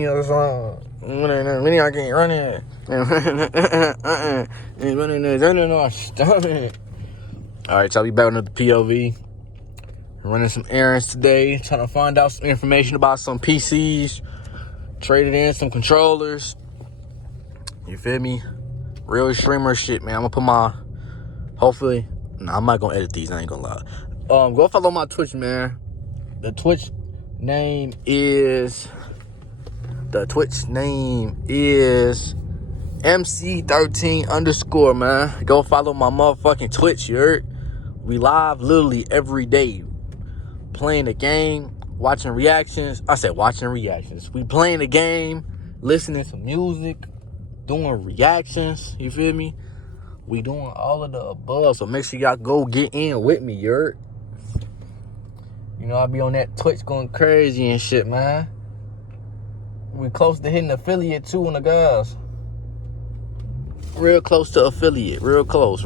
Your song. Many I can't run it. Alright, y'all, be back on the POV. Running some errands today, trying to find out some information about some PCs, traded in some controllers. You feel me? Real streamer shit, man. I'm gonna put my, hopefully, I'm not gonna edit these, I ain't gonna lie. Go follow my Twitch, man. The Twitch name is MC13_, man. Go follow my motherfucking Twitch, you heard? We live literally every day. Playing the game, watching reactions. I said watching reactions. We playing the game, listening to music, doing reactions. You feel me? We doing all of the above. So make sure y'all go get in with me, you heard? You know, I be on that Twitch going crazy and shit, man. We close to hitting affiliate too on the guys. Real close to affiliate. Real close.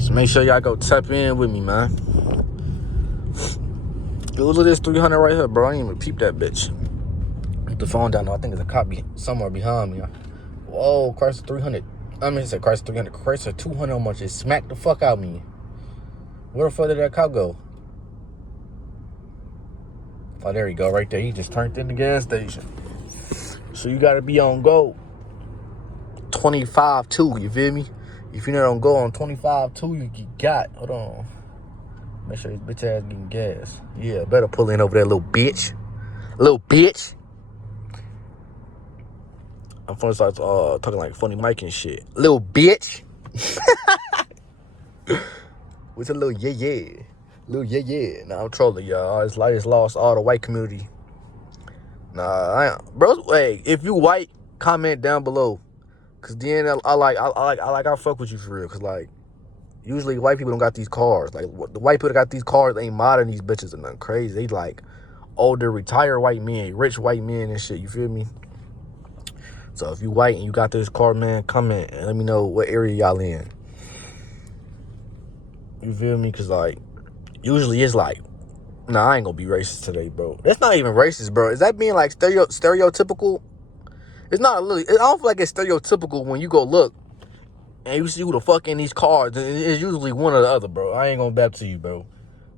So make sure y'all go tap in with me, man. Look at this 300 right here, bro. I ain't even peep that bitch. Put the phone down. I think there's a cop somewhere behind me. Whoa, Chrysler 300. I mean, I said Chrysler 300. Chrysler 200 almost just smacked the fuck out of me. Where the fuck did that cop go? Oh, there you go, right there. He just turned in the gas station. So you gotta be on go 25-2, you feel me? If you're not on go on 25-2, you got, hold on. Make sure his bitch ass getting gas. Yeah, better pull in over there, little bitch. I'm finna start talking like funny Mike and shit. Little bitch. What's a little yeah. Nah, I'm trolling, y'all. I just lost all the white community. Nah, bro. Hey, if you white, comment down below. Cause then I fuck with you for real. Cause like, usually white people don't got these cars. Like the white people that got these cars ain't modding these bitches and nothing crazy. They like older, retired white men, rich white men and shit. You feel me? So if you white and you got this car, man, comment and let me know what area y'all in. You feel me? Cause like, usually it's like, nah, I ain't gonna be racist today, bro. That's not even racist, bro. Is that being like stereotypical? It's not really. I don't feel like it's stereotypical when you go look and you see who the fuck in these cars. It's usually one or the other, bro. I ain't gonna back to you, bro.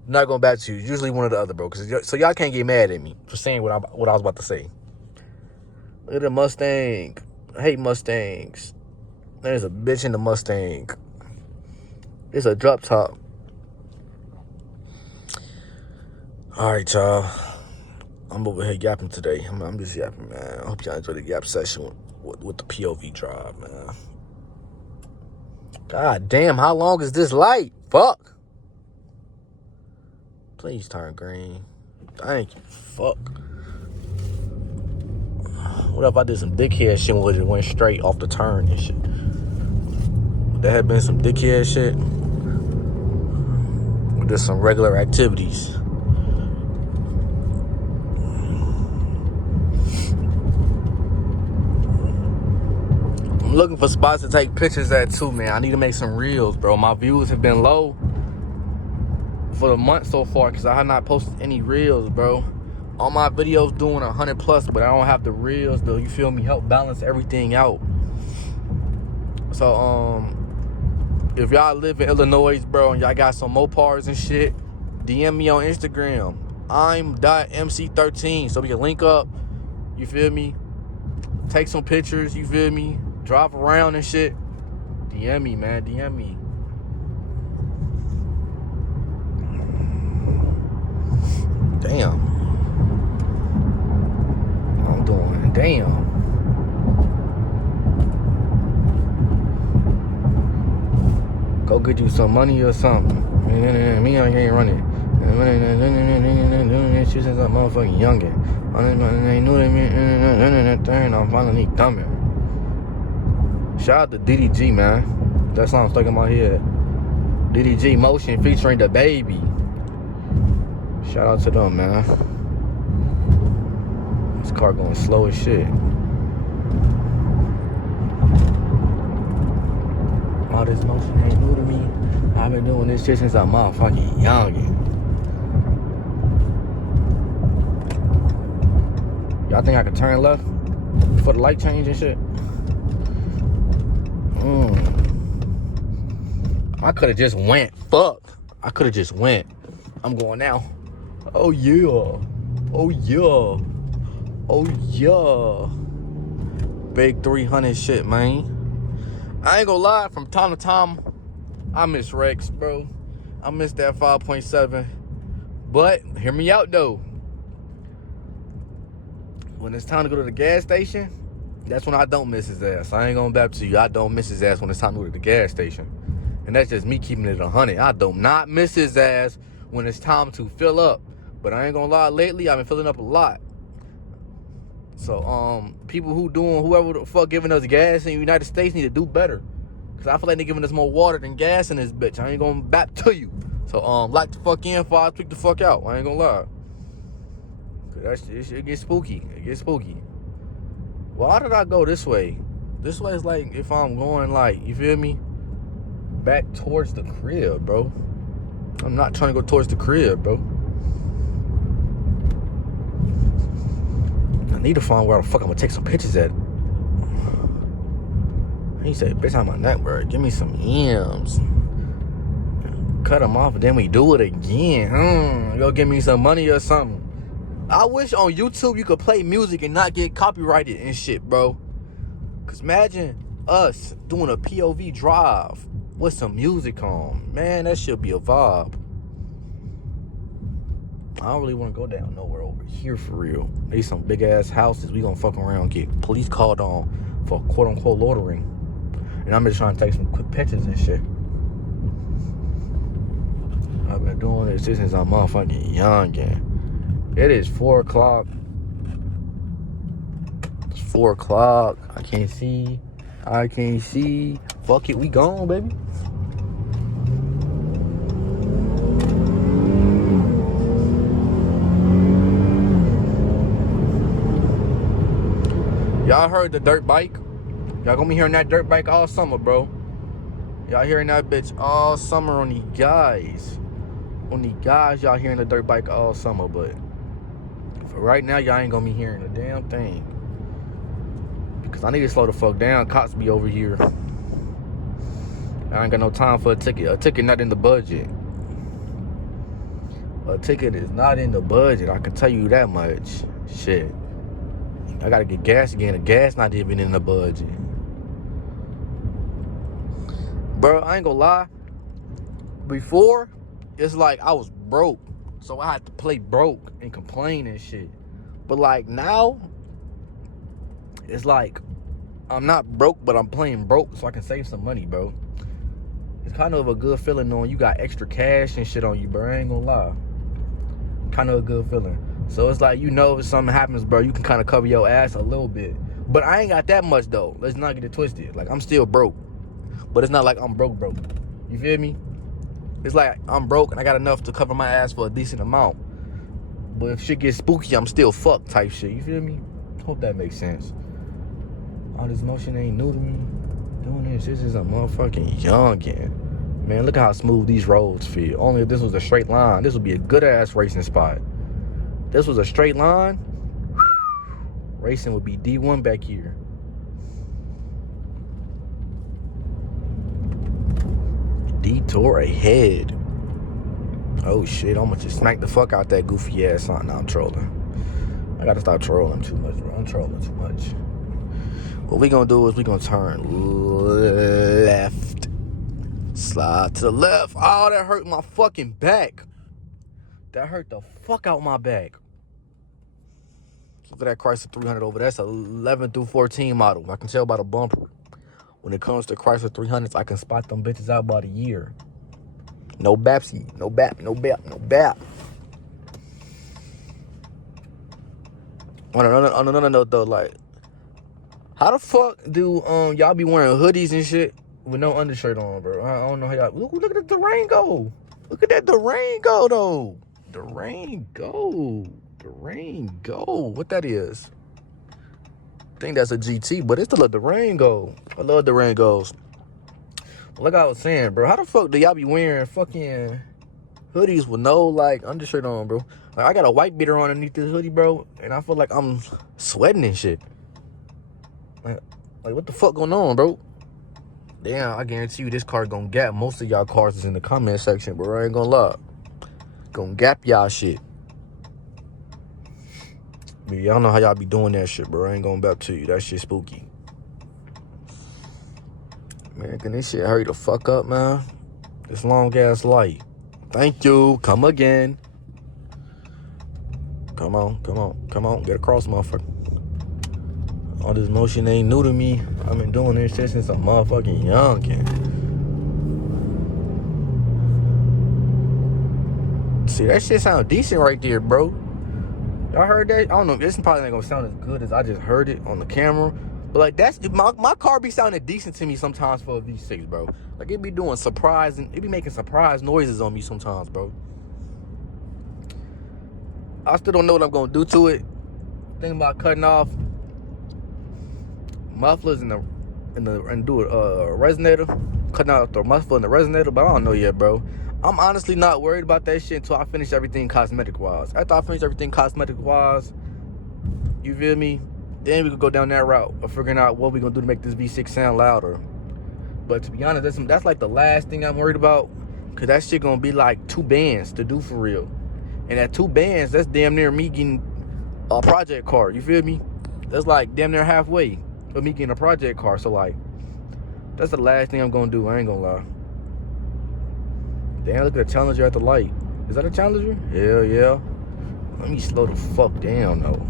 I'm not gonna back to you. It's usually one or the other, bro. So y'all can't get mad at me for saying what I was about to say. Look at the Mustang. I hate Mustangs. There's a bitch in the Mustang. It's a drop top. All right, y'all. I'm over here yapping today. I'm just yapping, man. I hope y'all enjoy the yap session with the POV drive, man. God damn, how long is this light? Fuck. Please turn green. Thank you. Fuck. What if I did some dickhead shit with it went straight off the turn and shit? Would that have been some dickhead shit? Or just some regular activities? I'm looking for spots to take pictures at too, man. I need to make some reels, bro. My views have been low for the month so far because I have not posted any reels, bro. All my videos doing 100+, but I don't have the reels, though. You feel me? Help balance everything out. So, if y'all live in Illinois, bro, and y'all got some Mopars and shit, DM me on Instagram. I'm.MC13, so we can link up. You feel me? Take some pictures, you feel me? Drive around and shit. DM me, man. DM me. Damn. I'm doing damn. Go get you some money or something. Me, I can't run it. She says I'm motherfucking youngin'. I knew that I'm finally coming. Shout out to DDG, man. That song's stuck in my head. DDG Motion featuring the baby. Shout out to them, man. This car going slow as shit. All this motion ain't new to me. I've been doing this shit since I'm motherfucking youngin'. Y'all think I could turn left before the light change and shit? I could have just went. Fuck. I could have just went. I'm going now. Oh yeah. Oh yeah. Oh yeah. Big 300 shit, man. I ain't gonna lie, from time to time, I miss Rex, bro. I miss that 5.7. But hear me out though. When it's time to go to the gas station, that's when I don't miss his ass. I ain't gonna bap to you. I don't miss his ass when it's time to go to the gas station. And that's just me keeping it 100. I do not miss his ass when it's time to fill up. But I ain't gonna lie, lately I've been filling up a lot. So people whoever the fuck giving us gas in the United States need to do better. Cause I feel like they're giving us more water than gas in this bitch. I ain't gonna bap to you. So lock the fuck in before I tweak the fuck out. I ain't gonna lie. Cause it gets spooky. It gets spooky. Why did I go this way? This way is like if I'm going like, you feel me? Back towards the crib, bro. I'm not trying to go towards the crib, bro. I need to find where the fuck I'm gonna take some pictures at. He said, bitch, I'm a network. Give me some M's. Cut them off and then we do it again. Go give me some money or something. I wish on YouTube you could play music and not get copyrighted and shit, bro. Cause imagine us doing a POV drive with some music on. Man, that should be a vibe. I don't really want to go down nowhere over here for real. These some big ass houses. We gonna fuck around and get police called on for quote unquote loitering. And I'm just trying to take some quick pictures and shit. I've been doing this since I'm motherfucking young, and it is 4 o'clock. It's 4 o'clock. I can't see. Fuck it, we gone, baby. Y'all heard the dirt bike? Y'all gonna be hearing that dirt bike all summer, bro. Y'all hearing that bitch all summer on the guys. On the guys, y'all hearing the dirt bike all summer, but for right now, y'all ain't gonna be hearing a damn thing. Because I need to slow the fuck down. Cops be over here. I ain't got no time for a ticket. A ticket not in the budget. A ticket is not in the budget. I can tell you that much. Shit. I gotta get gas again. The gas not even in the budget. Bro, I ain't gonna lie. Before, it's like I was broke. So I had to play broke and complain and shit. But like now, it's like I'm not broke, but I'm playing broke so I can save some money, bro. It's kind of a good feeling knowing you got extra cash and shit on you, bro. I ain't gonna lie. Kind of a good feeling. So it's like, you know, if something happens, bro, you can kind of cover your ass a little bit. But I ain't got that much, though. Let's not get it twisted. Like, I'm still broke. But it's not like I'm broke. You feel me? It's like I'm broke and I got enough to cover my ass for a decent amount. But if shit gets spooky, I'm still fucked type shit. You feel me? Hope that makes sense. All this motion ain't new to me. Doing this is a motherfucking youngin'. Man, look at how smooth these roads feel. Only if this was a straight line, this would be a good-ass racing spot. This was a straight line, racing would be D1 back here. Detour ahead. Oh shit, I'm gonna just smack the fuck out that goofy ass sign. Now I'm trolling. I gotta stop trolling too much, bro. I'm trolling too much. What we gonna do is we gonna turn left. Slide to the left. Oh, that hurt my fucking back. That hurt the fuck out my back. Look at that Chrysler 300 over there. That's 11 through 14 model. I can tell by the bumper. When it comes to Chrysler 300s, I can spot them bitches out by the year. No bapsy. No bap. On another note, though, like, how the fuck do y'all be wearing hoodies and shit with no undershirt on, bro? I don't know how y'all... Look at the Durango. Look at that Durango, though. Durango. What that is? I think that's a GT, but it's still a Durango. I love Durangos. Like I was saying, bro, how the fuck do y'all be wearing fucking hoodies with no, like, undershirt on, bro. Like, I got a white beater on underneath this hoodie, bro, and I feel like I'm sweating and shit. Like what the fuck going on, bro? Damn, I guarantee you this car gonna gap most of y'all cars is in the comment section, bro. I ain't gonna lie. Gonna gap y'all shit. But y'all know how y'all be doing that shit, bro. I ain't gonna bap to you. That shit spooky. Man, can this shit hurry the fuck up, man? This long ass light. Thank you. Come again. Come on. Get across, motherfucker. All this motion ain't new to me. I've been doing this shit since I'm motherfucking youngin'. See, that shit sound decent right there, bro. Y'all heard that? I don't know. This probably ain't gonna sound as good as I just heard it on the camera. But, like, that's... My car be sounding decent to me sometimes for a V6, bro. Like, it be doing surprising... It be making surprise noises on me sometimes, bro. I still don't know what I'm gonna do to it. Thinking about cutting off mufflers and do a resonator. Cutting out the muffler and the resonator, but I don't know yet, bro. I'm honestly not worried about that shit until I finish everything cosmetic-wise. After I finish everything cosmetic-wise, you feel me? Then we could go down that route of figuring out what we're gonna do to make this V6 sound louder. But to be honest, that's like the last thing I'm worried about, because that shit gonna be like 2 bands to do for real. And at 2 bands, that's damn near me getting a project car, you feel me? That's like damn near halfway of me getting a project car. So, like, that's the last thing I'm gonna do, I ain't gonna lie. Damn, look at the Challenger at the light. Is that a Challenger? Hell yeah. Let me slow the fuck down, though.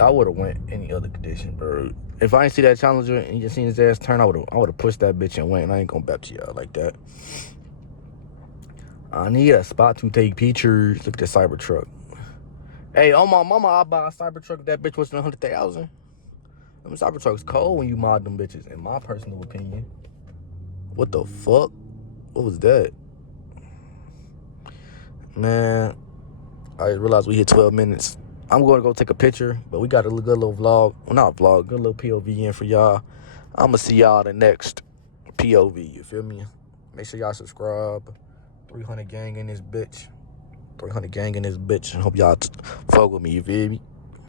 I would have went any other condition, bro. If I ain't see that Challenger and you just seen his ass turn, I would have pushed that bitch and went. I ain't gonna back to y'all like that. I need a spot to take pictures. Look at the Cybertruck. Hey, on my mama, I'll buy a Cybertruck if that bitch was 100,000. Them Cybertrucks cold when you mod them bitches, in my personal opinion. What the fuck? What was that? Man, I realized we hit 12 minutes. I'm going to go take a picture, but we got a good little vlog. Well, not vlog, good little POV in for y'all. I'm going to see y'all the next POV, you feel me? Make sure y'all subscribe. 300 gang in this bitch. 300 gang in this bitch. I hope y'all fuck with me, you feel me?